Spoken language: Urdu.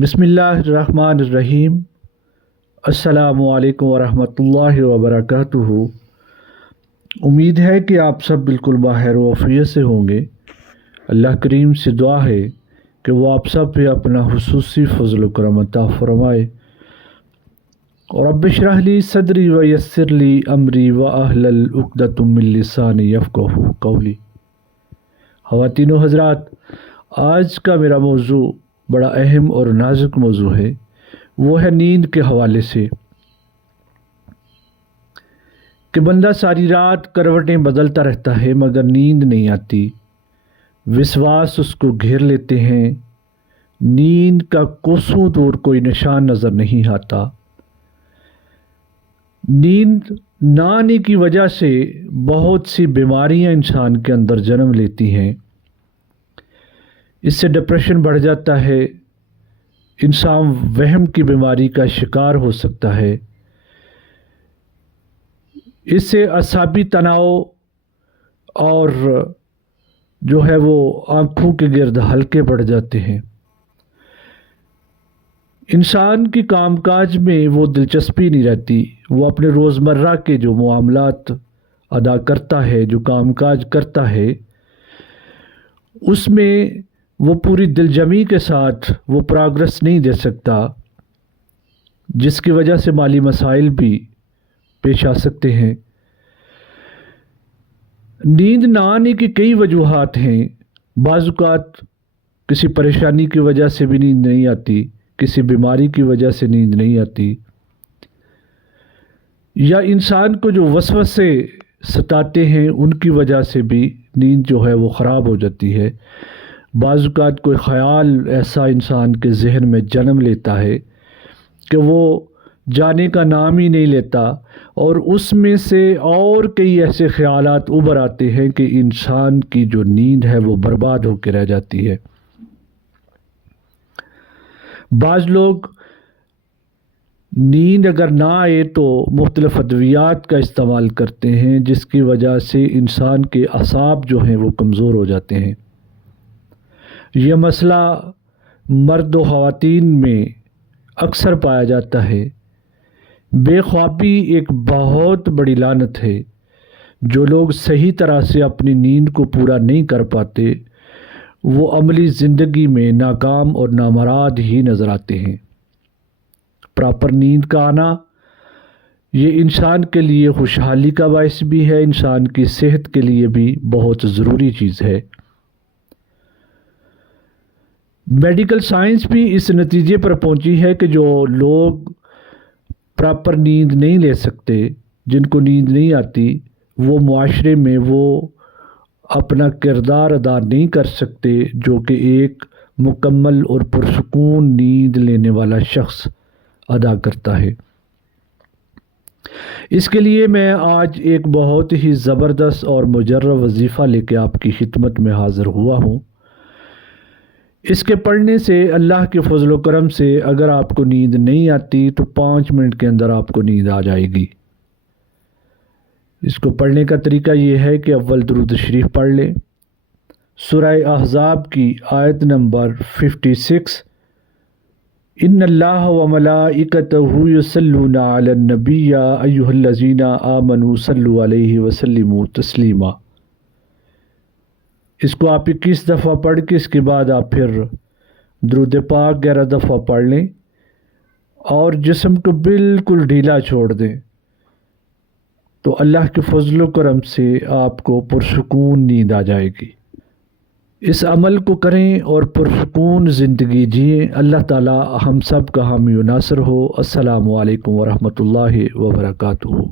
بسم اللہ الرحمن الرحیم۔ السلام علیکم ورحمۃ اللہ وبرکاتہ۔ امید ہے کہ آپ سب بالکل بخیر و عافیت سے ہوں گے۔ اللہ کریم سے دعا ہے کہ وہ آپ سب پہ اپنا خصوصی فضل و کرم عطا فرمائے۔ رب اشرح لی صدری ویسر لی امری واحلل عقدۃ من لسانی یفقہوا قولی۔ خواتین و حضرات، آج کا میرا موضوع بڑا اہم اور نازک موضوع ہے، وہ ہے نیند کے حوالے سے کہ بندہ ساری رات کروٹیں بدلتا رہتا ہے مگر نیند نہیں آتی، وسواس اس کو گھیر لیتے ہیں، نیند کا کوسوں دور کوئی نشان نظر نہیں آتا۔ نیند نہ آنے کی وجہ سے بہت سی بیماریاں انسان کے اندر جنم لیتی ہیں۔ اس سے ڈپریشن بڑھ جاتا ہے، انسان وہم کی بیماری کا شکار ہو سکتا ہے، اس سے اعصابی تناؤ اور جو ہے وہ آنکھوں کے گرد حلقے بڑھ جاتے ہیں۔ انسان کی کام کاج میں وہ دلچسپی نہیں رہتی، وہ اپنے روزمرہ کے جو معاملات ادا کرتا ہے، جو کام کاج کرتا ہے، اس میں وہ پوری دل جمی کے ساتھ وہ پروگرس نہیں دے سکتا، جس کی وجہ سے مالی مسائل بھی پیش آ سکتے ہیں۔ نیند نہ آنے کی کئی وجوہات ہیں۔ بعض اوقات کسی پریشانی کی وجہ سے بھی نیند نہیں آتی، کسی بیماری کی وجہ سے نیند نہیں آتی، یا انسان کو جو وسوسے ستاتے ہیں ان کی وجہ سے بھی نیند جو ہے وہ خراب ہو جاتی ہے۔ بعض اوقات کوئی خیال ایسا انسان کے ذہن میں جنم لیتا ہے کہ وہ جانے کا نام ہی نہیں لیتا، اور اس میں سے اور کئی ایسے خیالات ابھر آتے ہیں کہ انسان کی جو نیند ہے وہ برباد ہو کے رہ جاتی ہے۔ بعض لوگ نیند اگر نہ آئے تو مختلف ادویات کا استعمال کرتے ہیں، جس کی وجہ سے انسان کے اعصاب جو ہیں وہ کمزور ہو جاتے ہیں۔ یہ مسئلہ مرد و خواتین میں اکثر پایا جاتا ہے۔ بے خوابی ایک بہت بڑی لعنت ہے۔ جو لوگ صحیح طرح سے اپنی نیند کو پورا نہیں کر پاتے، وہ عملی زندگی میں ناکام اور نامراد ہی نظر آتے ہیں۔ پراپر نیند کا آنا یہ انسان کے لیے خوشحالی کا باعث بھی ہے، انسان کی صحت کے لیے بھی بہت ضروری چیز ہے۔ میڈیکل سائنس بھی اس نتیجے پر پہنچی ہے کہ جو لوگ پراپر نیند نہیں لے سکتے، جن کو نیند نہیں آتی، وہ معاشرے میں وہ اپنا کردار ادا نہیں کر سکتے جو کہ ایک مکمل اور پرسکون نیند لینے والا شخص ادا کرتا ہے۔ اس کے لیے میں آج ایک بہت ہی زبردست اور مجرب وظیفہ لے کے آپ کی خدمت میں حاضر ہوا ہوں۔ اس کے پڑھنے سے اللہ کے فضل و کرم سے اگر آپ کو نیند نہیں آتی تو 5 منٹ کے اندر آپ کو نیند آ جائے گی۔ اس کو پڑھنے کا طریقہ یہ ہے کہ اول درود شریف پڑھ لیں۔ سورہ احزاب کی آیت نمبر 56، ان اللہ وملائکتہ یصلون علی النبی یا ایھا الذین آمنوا صلوا علیہ وسلموا تسلیما۔ اس کو آپ 21 دفعہ پڑھ کے اس کے بعد آپ پھر درود پاک 11 دفعہ پڑھ لیں اور جسم کو بالکل ڈھیلا چھوڑ دیں، تو اللہ کے فضل و کرم سے آپ کو پرسکون نیند آ جائے گی۔ اس عمل کو کریں اور پرسکون زندگی جئیں۔ اللہ تعالی ہم سب کا حامی و ناصر ہو۔ السلام علیکم ورحمۃ اللہ وبرکاتہ۔